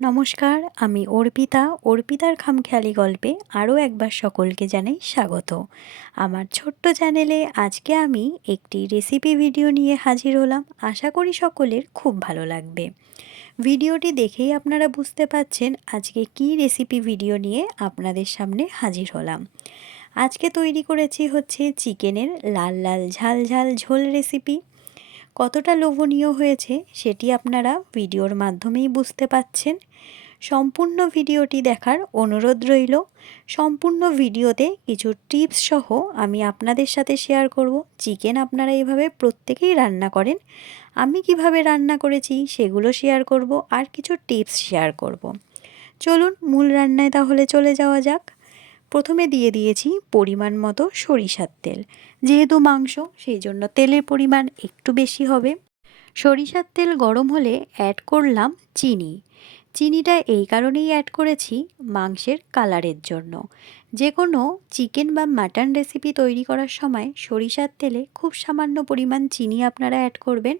নমস্কার, আমি অর্পিতা। অর্পিতার খামখেয়ালি গল্পে আরও একবার সকলকে জানাই স্বাগত। আমার ছোট্ট চ্যানেলে আজকে আমি একটি রেসিপি ভিডিও নিয়ে হাজির হলাম। আশা করি সকলের খুব ভালো লাগবে। ভিডিওটি দেখেই আপনারা বুঝতে পাচ্ছেন আজকে কি রেসিপি ভিডিও নিয়ে আপনাদের সামনে হাজির হলাম। আজকে তৈরি করেছি হচ্ছে চিকেনের লাল লাল ঝাল ঝাল ঝোল রেসিপি কতটা লোভনীয় হয়েছে সেটি আপনারা ভিডিওর মাধ্যমেই বুঝতে পাচ্ছেন। সম্পূর্ণ ভিডিওটি দেখার অনুরোধ রইল। সম্পূর্ণ ভিডিওতে কিছু টিপস সহ আমি আপনাদের সাথে শেয়ার করব। চিকেন আপনারা এভাবে প্রত্যেকেই রান্না করেন। আমি কীভাবে রান্না করেছি সেগুলো শেয়ার করব আর কিছু টিপস শেয়ার করব। চলুন মূল রান্নায় তাহলে চলে যাওয়া যাক। প্রথমে দিয়ে দিয়েছি পরিমাণ মতো সরিষার তেল। যেহেতু মাংস, সেই জন্য তেলের পরিমাণ একটু বেশি হবে। সরিষার তেল গরম হলে অ্যাড করলাম চিনি। চিনিটা এই কারণেই অ্যাড করেছি মাংসের কালারের জন্য। যে কোনো চিকেন বা মাটন রেসিপি তৈরি করার সময় সরিষার তেলে খুব সামান্য পরিমাণ চিনি আপনারা অ্যাড করবেন।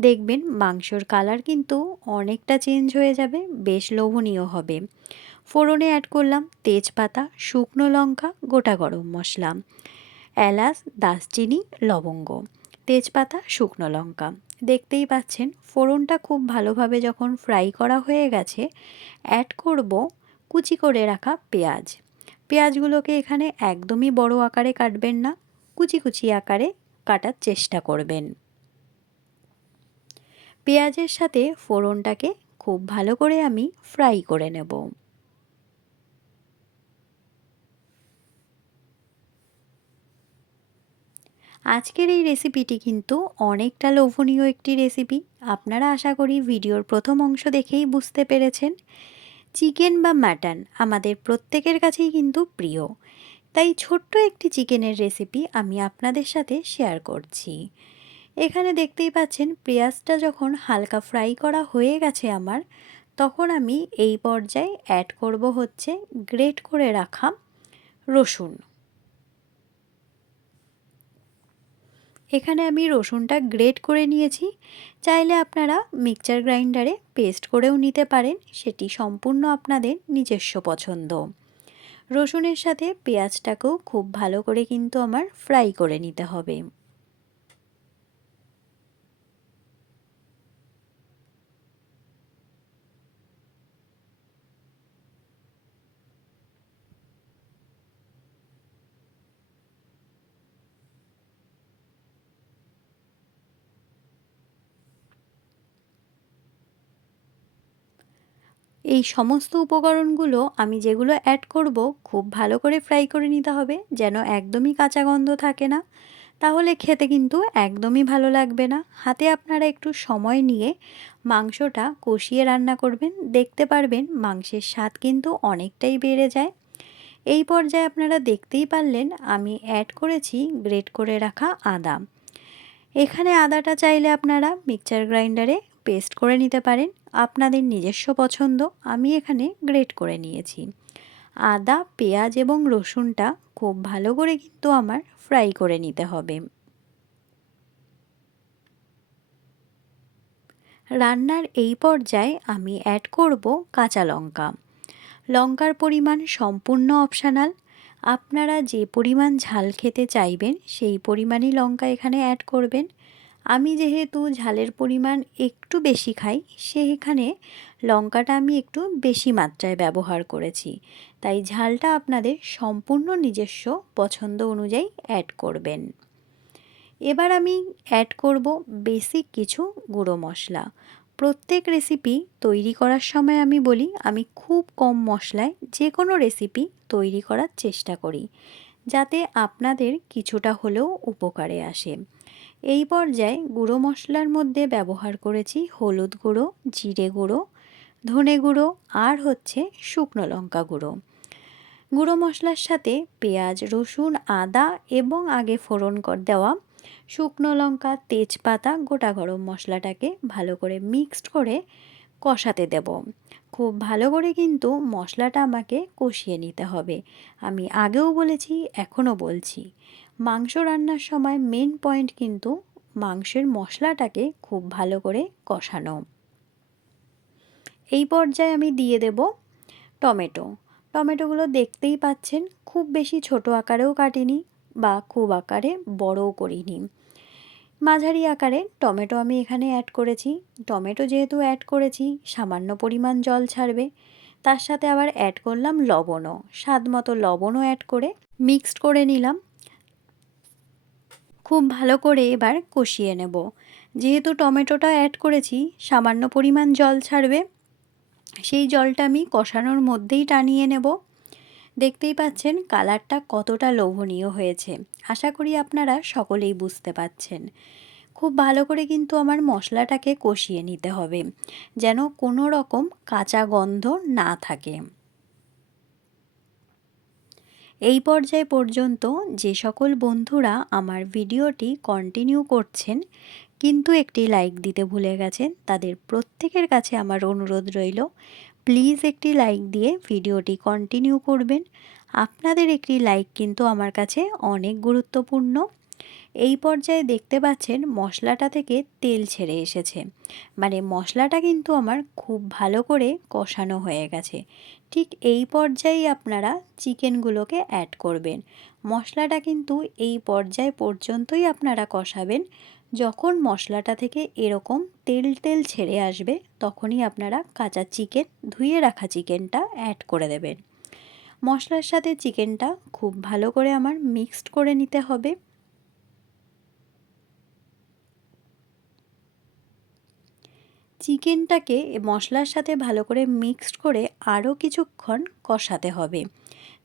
দেখবেন মাংসর কালার কিন্তু অনেকটা চেঞ্জ হয়ে যাবে, বেশ লোভনীয় হবে। ফোড়নে অ্যাড করলাম তেজপাতা, শুকনো লঙ্কা, গোটা গরম মশলা, এলাচ, দারচিনি, লবঙ্গ, তেজপাতা, শুকনো লঙ্কা। দেখতেই পাচ্ছেন, ফোড়নটা খুব ভালোভাবে যখন ফ্রাই করা হয়ে গেছে অ্যাড করব কুচি করে রাখা পেঁয়াজ। পেঁয়াজগুলোকে এখানে একদমই বড় আকারে কাটবেন না, কুচি কুচি আকারে কাটার চেষ্টা করবেন। পেঁয়াজের সাথে ফোড়নটাকে খুব ভালো করে আমি ফ্রাই করে নেব। আজকের এই রেসিপিটি কিন্তু অনেকটা লোভনীয় একটি রেসিপি আপনারা আশা করি ভিডিওর প্রথম অংশ দেখেই বুঝতে পেরেছেন। চিকেন বা মাটন আমাদের প্রত্যেকের কাছেই কিন্তু প্রিয়। তাই ছোট্ট একটি চিকেনের রেসিপি আমি আপনাদের সাথে শেয়ার করছি। এখানে দেখতেই পাচ্ছেন, পেঁয়াজটা যখন হালকা ফ্রাই করা হয়ে গেছে আমার, তখন আমি এই পর্যায়ে অ্যাড করব হচ্ছে গ্রেট করে রাখা রসুন। এখানে আমি রসুনটা গ্রেট করে নিয়েছি। চাইলে আপনারা মিক্সচার গ্রাইন্ডারে পেস্ট করেও নিতে পারেন। সেটি সম্পূর্ণ আপনাদের নিজস্ব পছন্দ। রসুনের সাথে পেঁয়াজটাকেও খুব ভালো করে কিন্তু আমার ফ্রাই করে নিতে হবে। এই সমস্ত উপকরণগুলো আমি যেগুলো অ্যাড করব, খুব ভালো করে ফ্রাই করে নিতে হবে, যেন একদমই কাঁচা গন্ধ থাকে না। তাহলে খেতে কিন্তু একদমই ভালো লাগবে না। হাতে আপনারা একটু সময় নিয়ে মাংসটা কষিয়ে রান্না করবেন। দেখতে পারবেন মাংসের স্বাদ কিন্তু অনেকটাই বেড়ে যায়। এই পর্যায়ে আপনারা দেখতেই পারলেন আমি অ্যাড করেছি গ্রেট করে রাখা আদা। এখানে আদাটা চাইলে আপনারা মিক্সচার গ্রাইন্ডারে পেস্ট করে নিতে পারেন। আপনাদের নিজস্ব পছন্দ, আমি এখানে গ্রেট করে নিয়েছি। আদা, পেঁয়াজ এবং রসুনটা খুব ভালো করে কিন্তু আমার ফ্রাই করে নিতে হবে। রান্নার এই পর্যায়ে আমি অ্যাড করব কাঁচা লঙ্কা। লঙ্কার পরিমাণ সম্পূর্ণ অপশানাল আপনারা যে পরিমাণ ঝাল খেতে চাইবেন, সেই পরিমাণই লঙ্কা এখানে অ্যাড করবেন। আমি যেহেতু ঝালের পরিমাণ একটু বেশি খাই, সেখানে লঙ্কাটা আমি একটু বেশি মাত্রায় ব্যবহার করেছি। তাই ঝালটা আপনাদের সম্পূর্ণ নিজস্ব পছন্দ অনুযায়ী অ্যাড করবেন। এবার আমি অ্যাড করব বেসিক কিছু গুঁড়ো মশলা। প্রত্যেক রেসিপি তৈরি করার সময় আমি বলি, আমি খুব কম মশলায় যে কোনো রেসিপি তৈরি করার চেষ্টা করি, যাতে আপনাদের কিছুটা হলেও উপকারে আসে। এই পর্যায়ে গুঁড়ো মশলার মধ্যে ব্যবহার করেছি হলুদ গুঁড়ো, জিরে গুঁড়ো, ধনে গুঁড়ো আর হচ্ছে শুকনো লঙ্কা গুঁড়ো। গুঁড়ো মশলার সাথে পেঁয়াজ, রসুন, আদা এবং আগে ফোড়ন কর দেওয়া শুকনো লঙ্কা, তেজপাতা গোটা গরম মশলাটাকে ভালো করে মিক্সড করে কষাতে দেব। খুব ভালো করে কিন্তু মশলাটা আমাকে কষিয়ে নিতে হবে। আমি আগেও বলেছি, এখনও বলছি। মাংস রান্নার সময় মেন পয়েন্ট কিন্তু মাংসের মশলাটাকে খুব ভালো করে কষানো। এই পর্যায়ে আমি দিয়ে দেব টমেটো। টমেটোগুলো দেখতেই পাচ্ছেন, খুব বেশি ছোট আকারেও কাটিনি বা খুব আকারে বড়ও করিনি। মাঝারি আকারে টমেটো আমি এখানে অ্যাড করেছি। টমেটো যেহেতু অ্যাড করেছি, সামান্য পরিমাণ জল ছাড়বে। তার সাথে আবার অ্যাড করলাম লবণও। স্বাদ মতো লবণও অ্যাড করে মিক্সড করে নিলাম। খুব ভালো করে এবার কষিয়ে নেব। যেহেতু টমেটোটা অ্যাড করেছি, সামান্য পরিমাণ জল ছাড়বে, সেই জলটা আমি কষানোর মধ্যেই টানিয়ে নেব। দেখতেই পাচ্ছেন কালারটা কতটা লোভনীয় হয়েছে। আশা করি আপনারা সকলেই বুঝতে পাচ্ছেন। খুব ভালো করে কিন্তু আমার মশলাটাকে কষিয়ে নিতে হবে, যেন কোনো রকম কাঁচা গন্ধ না থাকে। এই পর্যায় পর্যন্ত যে সকল বন্ধুরা আমার ভিডিওটি কন্টিনিউ করছেন, কিন্তু একটি লাইক দিতে ভুলে গেছেন, তাদের প্রত্যেকের কাছে আমার অনুরোধ রইল প্লিজ একটি লাইক দিয়ে ভিডিওটি কন্টিনিউ করবেন। আপনাদের একটি লাইক কিন্তু আমার কাছে অনেক গুরুত্বপূর্ণ। এই পর্যায়ে দেখতে পাচ্ছেন মশলাটা থেকে তেল ছেড়ে এসেছে। মানে মশলাটা কিন্তু আমার খুব ভালো করে কষানো হয়ে গেছে। ঠিক এই পর্যায়েই আপনারা চিকেনগুলোকে অ্যাড করবেন। মশলাটা কিন্তু এই পর্যায় পর্যন্তই আপনারা কষাবেন। যখন মশলাটা থেকে এরকম তেল তেল ছেড়ে আসবে, তখনই আপনারা কাঁচা চিকেন, ধুয়ে রাখা চিকেনটা অ্যাড করে দেবেন। মশলার সাথে চিকেনটা খুব ভালো করে আমার মিক্সড করে নিতে হবে। চিকেনটাকে মশলার সাথে ভালো করে মিক্সড করে আরও কিছুক্ষণ কষাতে হবে।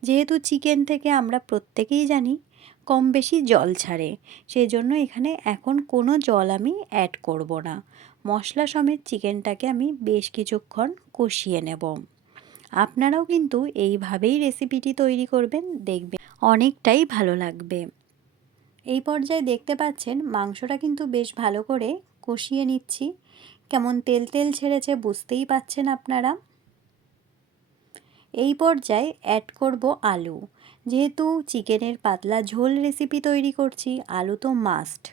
যেহেতু চিকেন থেকে আমরা প্রত্যেকেই জানি কম বেশি জল ছাড়ে। সেই জন্য এখানে এখন কোনো জল আমি অ্যাড করব না। মশলা সমেত চিকেনটাকে আমি বেশ কিছুক্ষণ কষিয়ে নেব। আপনারাও কিন্তু এইভাবেই রেসিপিটি তৈরি করবেন, দেখবেন অনেকটাই ভালো লাগবে। এই পর্যায়ে দেখতে পাচ্ছেন মাংসটা কিন্তু বেশ ভালো করে কষিয়ে নিচ্ছি। কেমন তেল তেল ছেড়েছে বুঝতেই পাচ্ছেন আপনারা। এই পর্যায়ে অ্যাড করব আলু। যেহেতু চিকেনের পাতলা ঝোল রেসিপি তৈরি করছি আলু তো মাস্ট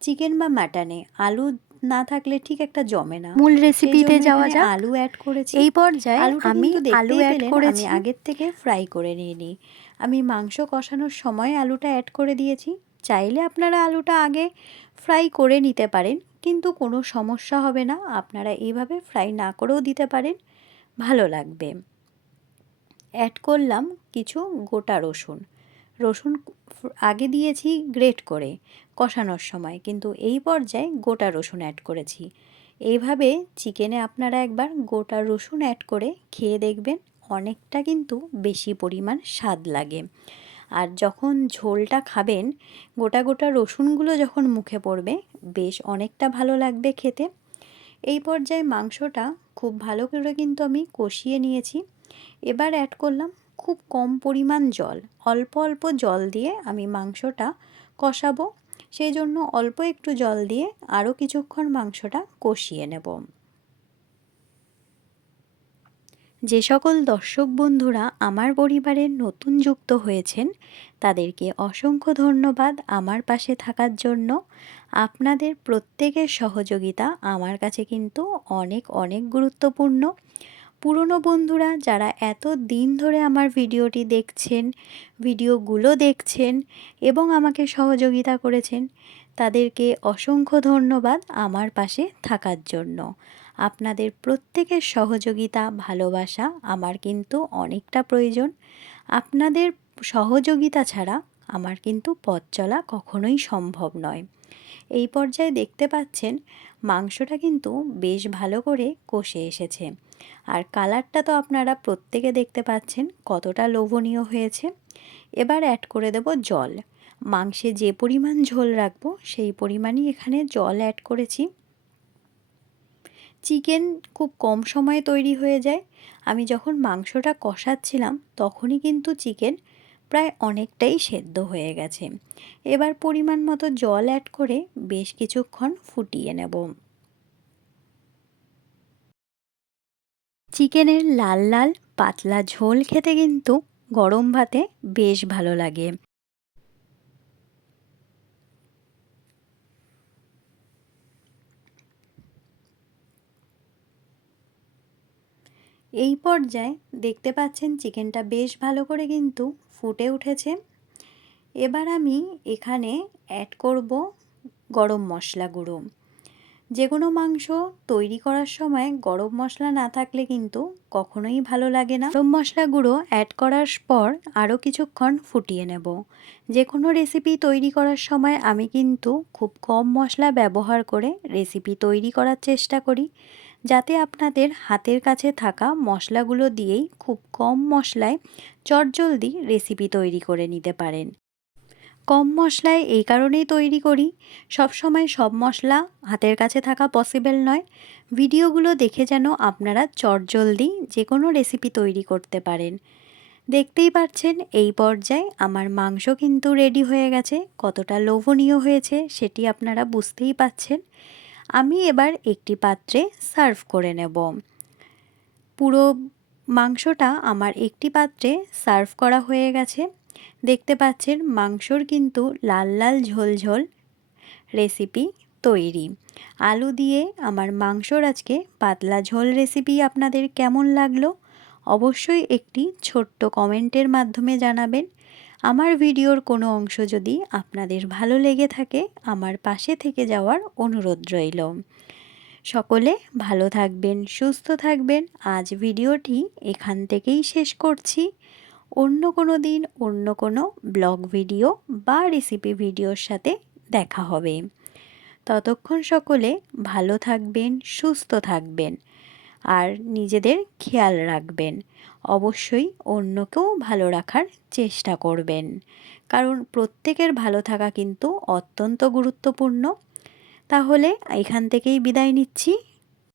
চিকেন বা মাটনে আলু না থাকলে ঠিক একটা জমে না। মূল রেসিপিতে যাওয়া যাক। আলু অ্যাড করেছি। এই পর্যায়ে আমি আলু অ্যাড করেছি। আগের থেকে ফ্রাই করে নিয়ে নিই আমি মাংস কষানোর সময় আলুটা অ্যাড করে দিয়েছি। চাইলে আপনারা আলুটা আগে ফ্রাই করে নিতে পারেন কিন্তু কোনো সমস্যা হবে না। আপনারা এইভাবে ফ্রাই না করেও দিতে পারেন। ভালো লাগবে। অ্যাড করলাম কিছু গোটা রসুন। রসুন আগে দিয়েছি গ্রেট করে কষানোর সময়, কিন্তু এই পর্যায়ে গোটা রসুন অ্যাড করেছি। এইভাবে চিকেনে আপনারা একবার গোটা রসুন অ্যাড করে খেয়ে দেখবেন, অনেকটা কিন্তু বেশি পরিমাণ স্বাদ লাগে। আর যখন ঝোলটা খাবেন, গোটা গোটা রসুনগুলো যখন মুখে পড়বে, বেশ অনেকটা ভালো লাগবে খেতে। এই পর্যায়ে মাংসটা খুব ভালো করে কিন্তু আমি কষিয়ে নিয়েছি। এবার অ্যাড করলাম খুব কম পরিমাণ জল। অল্প অল্প জল দিয়ে আমি মাংসটা কষাবো। সেই জন্য অল্প একটু জল দিয়ে আরও কিছুক্ষণ মাংসটা কষিয়ে নেব। যে সকল দর্শক বন্ধুরা আমার পরিবারের নতুন যুক্ত হয়েছেন, তাদেরকে অসংখ্য ধন্যবাদ আমার পাশে থাকার জন্য। আপনাদের প্রত্যেকের সহযোগিতা আমার কাছে কিন্তু অনেক অনেক গুরুত্বপূর্ণ। পুরনো বন্ধুরা যারা এত দিন ধরে আমার ভিডিওটি দেখছেন, ভিডিওগুলো দেখছেন এবং আমাকে সহযোগিতা করেছেন, তাদেরকে অসংখ্য ধন্যবাদ আমার পাশে থাকার জন্য। আপনাদের প্রত্যেকের সহযোগিতা, ভালোবাসা আমার কিন্তু অনেকটা প্রয়োজন। আপনাদের সহযোগিতা ছাড়া আমার কিন্তু পথ চলা কখনোই সম্ভব নয়। এই পর্যায়ে দেখতে পাচ্ছেন, মাংসটা কিন্তু বেশ ভালো করে কষে এসেছে। আর কালারটা তো আপনারা প্রত্যেকে দেখতে পাচ্ছেন কতটা লোভনীয় হয়েছে। এবার অ্যাড করে দেব জল। মাংসে যে পরিমাণ ঝোল রাখব সেই পরিমাণই এখানে জল অ্যাড করেছি। চিকেন খুব কম সময়ে তৈরি হয়ে যায়। আমি যখন মাংসটা কষাচ্ছিলাম তখনই কিন্তু চিকেন প্রায় অনেকটাই সেদ্ধ হয়ে গেছে। এবার পরিমাণ মতো জল অ্যাড করে বেশ কিছুক্ষণ ফুটিয়ে নেব। চিকেনের লাল লাল, পাতলা ঝোল খেতে কিন্তু গরম ভাতে বেশ ভালো লাগে। এই পর্যায়ে দেখতে পাচ্ছেন চিকেনটা বেশ ভালো করে কিন্তু ফুটে উঠেছে। এবার আমি এখানে অ্যাড করব গরম মশলা গুঁড়ো। যে কোনো মাংস তৈরি করার সময় গরম মশলা না থাকলে কিন্তু কখনোই ভালো লাগে না। গরম মশলা গুঁড়ো অ্যাড করার পর আরও কিছুক্ষণ ফুটিয়ে নেব। যে কোনো রেসিপি তৈরি করার সময় আমি কিন্তু খুব কম মশলা ব্যবহার করে রেসিপি তৈরি করার চেষ্টা করি, যাতে আপনাদের হাতের কাছে থাকা মশলাগুলো দিয়েই খুব কম মশলায় চটজলদি রেসিপি তৈরি করে নিতে পারেন। কম মশলায় এই কারণেই তৈরি করি। সব সময় সব মশলা হাতের কাছে থাকা পসিবল নয়। ভিডিওগুলো দেখে যেন আপনারা চটজলদি যে কোনো রেসিপি তৈরি করতে পারেন। দেখতেই পাচ্ছেন এই পর্যায়ে আমার মাংস কিন্তু রেডি হয়ে গেছে। কতটা লোভনীয় হয়েছে সেটি আপনারা বুঝতেই পাচ্ছেন। আমি এবার একটি পাত্রে সার্ভ করে নেব। পুরো মাংসটা আমার একটি পাত্রে সার্ভ করা হয়ে গেছে। দেখতে পাচ্ছেন মাংসর কিন্তু লাল লাল ঝোল ঝোল রেসিপি তৈরি। আলু দিয়ে আমার মাংসর আজকে পাতলা ঝোল রেসিপি আপনাদের কেমন লাগল অবশ্যই একটি ছোট্ট কমেন্টের মাধ্যমে জানাবেন। আমার ভিডিওর কোনো অংশ যদি আপনাদের ভালো লেগে থাকে, আমার পাশে থেকে যাওয়ার অনুরোধ রইল। সকলে ভালো থাকবেন, সুস্থ থাকবেন। আজ ভিডিওটি এখান থেকেই শেষ করছি। অন্য কোনো দিন, অন্য কোনো ব্লগ ভিডিও বা রেসিপি ভিডিওর সাথে দেখা হবে। ততক্ষণ সকলে ভালো থাকবেন, সুস্থ থাকবেন আর নিজেদের খেয়াল রাখবেন। অবশ্যই অন্যকেও ভালো রাখার চেষ্টা করবেন। কারণ প্রত্যেকের ভালো থাকা কিন্তু অত্যন্ত গুরুত্বপূর্ণ। তাহলে এখান থেকেই বিদায় নিচ্ছি।